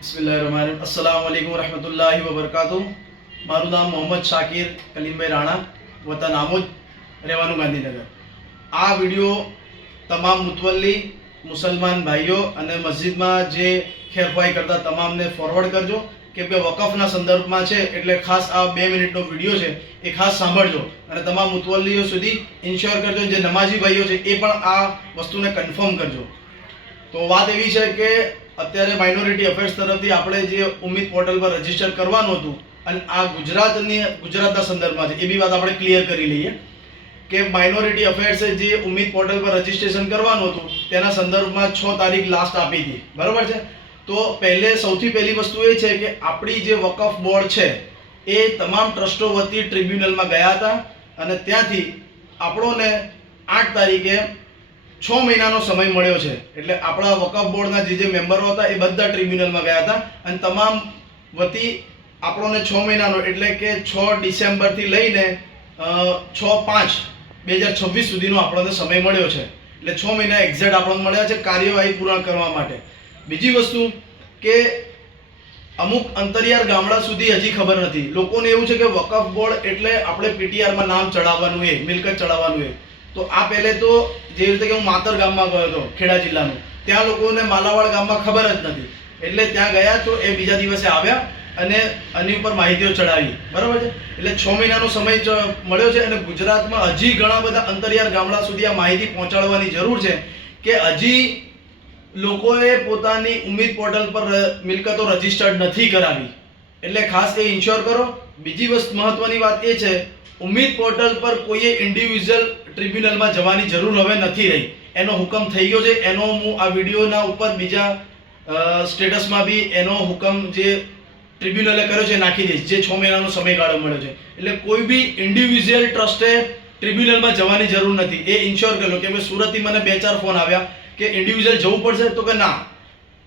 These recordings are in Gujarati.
બિસ્મિલ્લાહિર્રહમાનિર્રહીમ. अस्सलाम वालेकुम रहमतुल्लाहि व बरकातुहू. મારું નામ મોહમ્મદ શાકિર કલીમભાઈ રાણા, વતન આમોદ, રહેવાનું ગાંધીનગર. આ વિડીયો તમામ મુતવલ્લી મુસલમાન ભાઈઓ અને મસ્જિદમાં જે ખેરફાઈ કરતા તમામને ફોરવર્ડ કરજો, કે બે વકફના સંદર્ભમાં છે, એટલે ખાસ આ 2 મિનિટનો વિડીયો છે એ ખાસ સાંભળજો અને તમામ મુતવલ્લીઓ સુધી ઇન્શ્યોર કરજો. જે નમાઝી ભાઈઓ છે એ પણ આ વસ્તુને કન્ફર્મ કરજો. તો વાત એવી છે કે અત્યારે માઇનોરિટી અફેર્સ તરફથી આપણે જે ઉમ્મીદ પોર્ટલ પર રજીસ્ટર કરવાનું હતું, અને આ ગુજરાતના સંદર્ભમાં છે, એ બી વાત આપણે ક્લિયર કરી લઈએ કે માઇનોરિટી અફેર્સે જે ઉમ્મીદ પોર્ટલ પર રજીસ્ટ્રેશન કરવાનું હતું તેના સંદર્ભમાં 6 તારીખ લાસ્ટ આપી હતી, બરાબર છે. તો સૌથી પહેલી વસ્તુ એ છે કે આપણી જે વકફ બોર્ડ છે એ તમામ ટ્રસ્ટો વતી ટ્રિબ્યુનલમાં ગયા હતા, અને ત્યાંથી આપણોને 8 તારીખે 6 મહિનાનો સમય મળ્યો છે. એટલે આપણા વકફ બોર્ડના જે મેમ્બરો હતા એ બધા ટ્રિબ્યુનલમાં ગયા હતા, અને તમામ વતી આપણોને 6 મહિનાનો એટલે કે 6 ડિસેમ્બરથી લઈને 6/5/2026 સુધીનો આપણને સમય મળ્યો છે. એટલે 6 મહિના એક્ઝેક્ટ આપણને મળ્યા છે કાર્યવાહી પૂર્ણ કરવા માટે. બીજી વસ્તુ કે અમુક અંતરિયાળ ગામડા સુધી હજી ખબર નથી. લોકોને એવું છે કે વકફ બોર્ડ એટલે આપણે પીટીઆરમાં નામ ચડાવવાનું એ, મિલકત ચડાવવાનું એ. તો આ પહેલે તો જે રીતે કે હું માતર ગામમાં ગયો હતો, ખેડા જિલ્લાનું, ત્યાં લોકોને માલાવાડ ગામમાં ખબર જ નથી. એટલે ત્યાં ગયા તો એ બીજા દિવસે આવ્યા અને આની ઉપર માહિતીઓ ચડાવી, બરાબર છે. એટલે 6 મહિનાનો સમય મળ્યો છે, અને ગુજરાતમાં હજી ઘણા બધા અંતરિયાળ ગામડા સુધી આ માહિતી પહોંચાડવાની જરૂર છે કે હજી લોકોએ પોતાની ઉમ્મીદ પોર્ટલ પર મિલકતો રજીસ્ટર્ડ નથી કરાવી. એટલે ખાસ એ ઇન્શ્યોર કરો. બીજી મહત્વની વાત એ છે, ઉમ્મીદ પોર્ટલ પર કોઈએ ઇન્ડિવિજ્યુઅલ ટ્રિબ્યુનલમાં જવાની જરૂર હવે નથી રહી. એનો હુકમ થઈ ગયો છે. એનો હું આ વિડીયોના ઉપર બીજા સ્ટેટસમાં બી એનો હુકમ જે ટ્રિબ્યુનલે કર્યો છે નાખી દઈશ, જે 6 મહિનાનો સમયગાળો મળ્યો છે. એટલે કોઈ બી ઇન્ડિવિજ્યુઅલ ટ્રસ્ટે ટ્રિબ્યુનલમાં જવાની જરૂર નથી, એ ઇન્શ્યોર કરી લો. કેમ કે સુરતથી મને 2-4 ફોન આવ્યા કે ઇન્ડિવિજ્યુઅલ જવું પડશે, તો કે ના,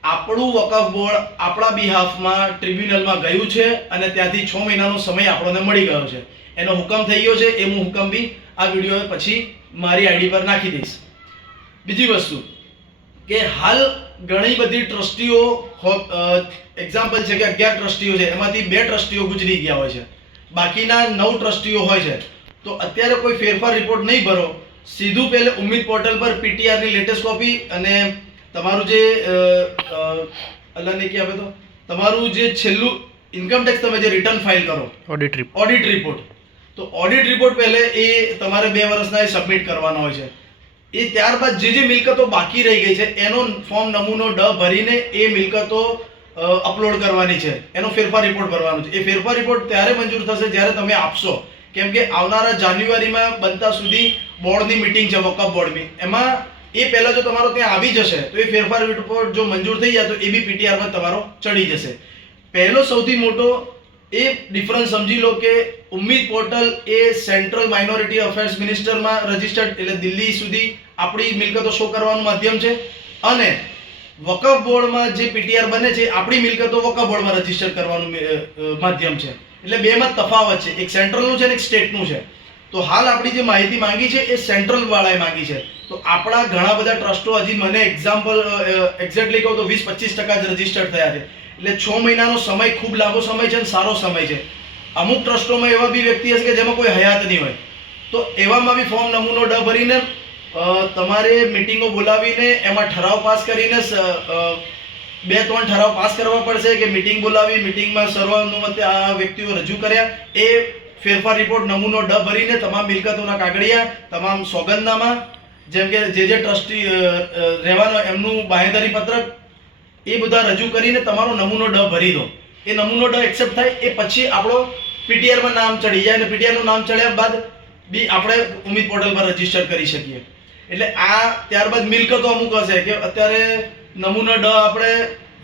આપણું વકફ બોર્ડ આપણા બિહાફમાં ટ્રિબ્યુનલમાં ગયું છે અને ત્યાંથી 6 મહિનાનો સમય આપણને મળી ગયો છે. એનો હુકમ થઈ ગયો છે. એ હું હુકમ બી આ વિડીયો પછી મારી આઈડી પર નાખી દઈશ. બીજી વસ્તુ કે હાલ ઘણી બધી ટ્રસ્ટીઓ, એક્ઝામ્પલ છે કે 11 ટ્રસ્ટીઓ છે, એમાંથી 2 ટ્રસ્ટીઓ ગુજરી ગયા હોય છે, બાકીના 9 ટ્રસ્ટીઓ હોય છે. તો અત્યારે કોઈ ફેરફાર રિપોર્ટ નહીં ભરો, સીધું પહેલે ઉમ્મીદ પોર્ટલ પર પીટીઆરની લેટેસ્ટ કોપી અને તમારું જે અલ્લાહ ને ક્યાં આપે તો તમારું જે છેલ્લું ઇન્કમ ટેક્સ તમે જે રિટર્ન ફાઇલ કરો, ઓડિટ રિપોર્ટ, તો ઓડિટ રિપોર્ટ પહેલે એ તમારે 2 વર્ષના એ સબમિટ કરવાનો હોય છે. એ ત્યારબાદ જે મિલકતો બાકી રહી ગઈ છે એનો ફોર્મ નમૂનો ડ ભરીને એ મિલકતો અપલોડ કરવાની છે, એનો ફેરફાર રિપોર્ટ ભરવાનો છે. એ ફેરફાર રિપોર્ટ ત્યારે મંજૂર થશે જ્યારે તમે આપશો, કેમ કે આવનારા જાન્યુઆરીમાં બનતા સુધી બોર્ડની મીટિંગ છે, વકફ બોર્ડની. એમાં એ પહેલા જો તમારો ત્યાં આવી જશે તો એ ફેરફાર રિપોર્ટ જો મંજૂર થઈ જાય તો એ બી પીટીઆરમાં તમારો ચડી જશે. પહેલો સૌથી મોટો એ ડિફરન્સ સમજી લો કે ઉમ્મીદ પોર્ટલ એ સેન્ટ્રલ માઇનોરિટી અફેર્સ મિનિસ્ટરમાં રજીસ્ટર્ડ, એટલે દિલ્હી સુધી આપણી મિલકતો શો કરવાનું માધ્યમ છે, અને વકફ બોર્ડમાં જે પીટીઆર બને છે આપણી મિલકતો વકફ બોર્ડમાં રજીસ્ટર કરવાનું માધ્યમ છે. એટલે બેમાં તફાવત છે, એક સેન્ટ્રલનું છે અને એક સ્ટેટનું છે. તો હાલ આપણી જે માહિતી માંગી છે એ સેન્ટ્રલ વાળાએ માંગી છે. તો આપણા ઘણા બધા ટ્રસ્ટો હજી મને એક્ઝેક્ટલી કહું તો 20-25% જ રજીસ્ટર્ડ થયા છે. એટલે 6 મહિનાનો સમય ખૂબ લાંબો સમય છે અને સારો સમય છે. અમુક ટ્રસ્ટોમાં એવા બી વ્યક્તિ હશે કે જેમાં કોઈ હયાત નહીં હોય, તો એવામાં બી ફોર્મ નમૂનો ડ ભરીને તમારે મીટિંગો બોલાવીને એમાં ઠરાવ પાસ કરીને 2-3 ઠરાવ પાસ કરવા પડશે કે મીટિંગ બોલાવી, મીટિંગમાં સર્વાનુમતે આ વ્યક્તિઓ રજૂ કર્યા, એ ફેરફાર રિપોર્ટ નમૂનો ડ ભરીને તમામ મિલકતોના કાગળિયા, તમામ સોગંદનામા, જેમ કે જે ટ્રસ્ટી રહેવાનો એમનું બાંહેધરી પત્રક, એ બધા રજૂ કરીને તમારો નમૂનો ડ ભરી દો. એ નમૂનો ડ એક્સેપ્ટ થાય એ પછી આપણો પીટીઆરમાં નામ ચડી જાય, અને પીટીઆરનું નામ ચડ્યા બાદ બી આપણે ઉમ્મીદ પોર્ટલ પર રજીસ્ટર કરી શકીએ. એટલે આ ત્યારબાદ મિલકતો અમુક હશે કે અત્યારે નમૂનો ડ આપણે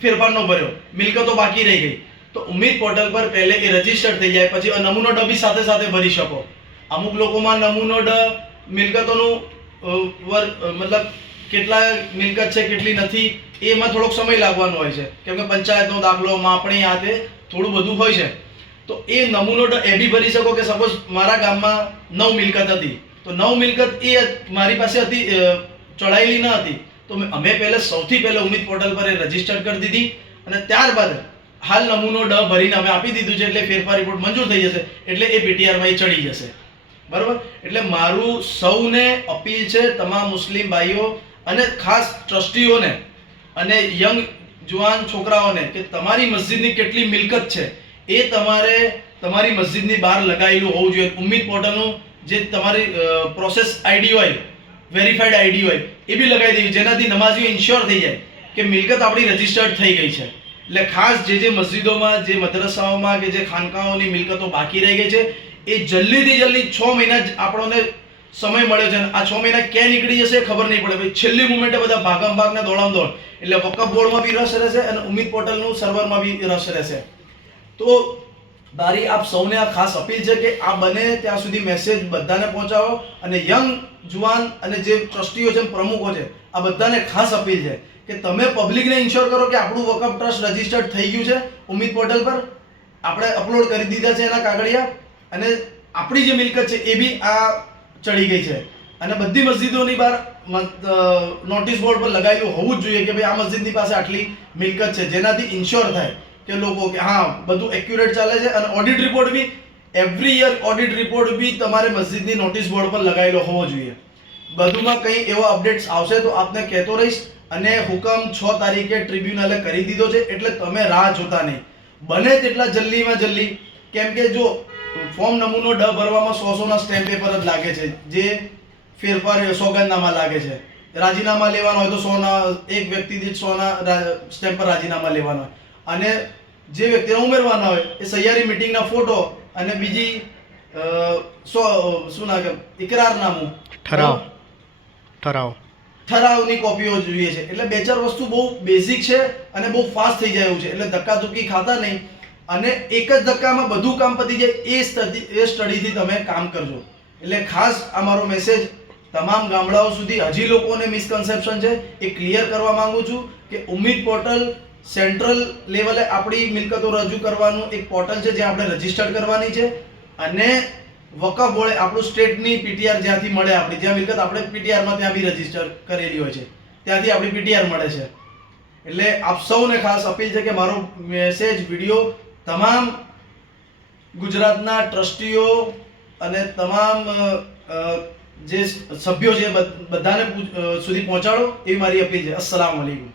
ફેરફારનો ભર્યો, મિલકતો બાકી રહી ગઈ, તો ઉમ્મીદ પોર્ટલ પર પહેલે એ રજીસ્ટર થઈ જાય પછી નમૂનો ડ બી સાથે સાથે ભરી શકો. અમુક લોકોમાં નમૂનો ડ મિલકતોનું મતલબ કેટલા મિલકત છે કેટલી નથી એમાં થોડોક સમય લાગવાનો હોય છે, કેમ કે પંચાયતનો દાખલો, માપણી, આ તે થોડું બધું હોય છે. તો એ નમૂનો ડ એ બી ભરી શકો કે સપોઝ મારા ગામમાં 9 મિલકત હતી, તો 9 મિલકત એ મારી પાસે હતી, ચડાયેલી ન હતી, તો અમે પહેલે સૌથી પહેલે ઉમ્મીદ પોર્ટલ પર રજીસ્ટર કરી દીધી અને ત્યારબાદ હાલ નમૂનો ડ ભરીને અમે આપી દીધું છે, એટલે ફેરફાર રિપોર્ટ મંજૂર થઈ જશે, એટલે એ પીટીઆરમાં ચડી જશે. બરાબર. એટલે મારું સૌને અપીલ છે, તમામ મુસ્લિમ ભાઈઓ અને ખાસ ટ્રસ્ટીઓને અને યંગ જુવાન છોકરાઓને, કે તમારી મસ્જિદની કેટલી મિલકત છે એ તમારે તમારી મસ્જિદની બહાર લગાવેલું હોવું જોઈએ. ઉમ્મીદ પોર્ટલનું જે તમારી પ્રોસેસ આઈડી હોય, વેરીફાઈડ આઈડી હોય, એ બી લગાવી દેવી, જેનાથી નમાઝીઓ ઇન્શ્યોર થઈ જાય કે મિલકત આપણી રજીસ્ટર્ડ થઈ ગઈ છે. એટલે ખાસ જે મસ્જિદોમાં, જે મદ્રસાઓમાં કે જે ખાનકાઓની મિલકતો બાકી રહી ગઈ છે, એ જલ્દીથી જલ્દી 6 મહિના જ આપણને સમય મળ્યો છે, અને આ 6 મહિના ક્યાં નીકળી જશે ખબર નહીં પડે. ભાઈ છેલ્લી મોમેન્ટે બધા ભાગમ ભાગ ને દોડામ દોડ. એટલે વકફ બોર્ડમાં બી રસ રહેશે અને ઉમ્મીદ પોર્ટલનું સર્વરમાં બી રસ રહેશે. તો મારી આપ સૌને આ ખાસ અપીલ છે કે આ બને ત્યાં સુધી મેસેજ બધાને પહોંચાડો, અને યંગ જુવાન અને જે ટ્રસ્ટીઓ છે, પ્રમુખો છે, આ બધાને ખાસ અપીલ છે કે તમે પબ્લિકને ઇન્શ્યોર કરો કે આપણું વકફ ટ્રસ્ટ રજીસ્ટર્ડ થઈ ગયું છે ઉમ્મીદ પોર્ટલ પર, આપણે અપલોડ કરી દીધા છે એના કાગળિયા, અને આપણી જે મિલકત છે એ બી આ ચડી ગઈ છે. અને બધી મસ્જિદોની બહાર નોટિસ બોર્ડ પર લગાવેલું હોવું જ જોઈએ કે ભાઈ આ મસ્જિદની પાસે આટલી મિલકત છે, જેનાથી ઇન્શ્યોર થાય કે લોકો કે હા બધું એક્યુરેટ ચાલે છે. અને ઓડિટ રિપોર્ટ બી એવરી યર ઓડિટ રિપોર્ટ બી તમારે મસ્જિદની નોટિસ બોર્ડ પર લગાવેલો હોવો જોઈએ. બધુંમાં કંઈ એવો અપડેટ્સ આવશે તો આપને કહેતો રહીશ. અને હુકમ 6 તારીખે ટ્રિબ્યુનલે કરી દીધો છે, એટલે તમે રાહ જોતા નહીં, બને તેટલા જલ્દીમાં જલ્દી. કેમ કે જો ફોર્મ નમૂનો ડ ભરવામાં 100 સ્ટેમ્પ પેપર જ લાગે છે, જે ફેરફાર સોગંદનામા લાગે છે. રાજીનામા લેવાનો હોય તો 100 એક વ્યક્તિ દીઠ 100 સ્ટેમ્પ પર રાજીનામા લેવાનો હોય, અને જે વ્યક્તિને ઉમેરવાના હોય એ સહિયારી મીટિંગના ફોટો અને બીજી શું ના કે ઇકરારનામું, ઠરાવની કોપીઓ જોઈએ છે. એટલે 2-4 વસ્તુ બહુ બેઝિક છે અને બહુ ફાસ્ટ થઈ જાય એવું છે. એટલે ધક્કાધુક્કી ખાતા નહીં, અને એક જ ધક્કામાં બધું કામ પતી જાય એ સ્ટડીથી તમે કામ કરજો. એટલે ખાસ આ મારો મેસેજ તમામ ગામડાઓ સુધી, હજી લોકોને મિસકન્સેપ્શન છે એ ક્લિયર કરવા માંગુ છું કે ઉમ્મીદ પોર્ટલ સેન્ટ્રલ લેવલે આપણી મિલકતો રજૂ કરવાનું એક પોર્ટલ છે, જ્યાં આપણે રજીસ્ટર્ડ કરવાની છે. અને વકફ બોર્ડે આપણું સ્ટેટની પીટીઆર જ્યાંથી મળે, આપણી જ્યાં મિલકત આપણે પીટીઆરમાં ત્યાં બી રજીસ્ટર કરેલી હોય છે, ત્યાંથી આપણી પીટીઆર મળે છે. એટલે આપ સૌને ખાસ અપીલ છે કે મારો મેસેજ વિડીયો તમામ ગુજરાતના ટ્રસ્ટીઓ અને તમામ જે સભ્યો છે બધાને સુધી પહોંચાડો, એવી મારી અપીલ છે. અસ્સલામુ અલૈકુમ.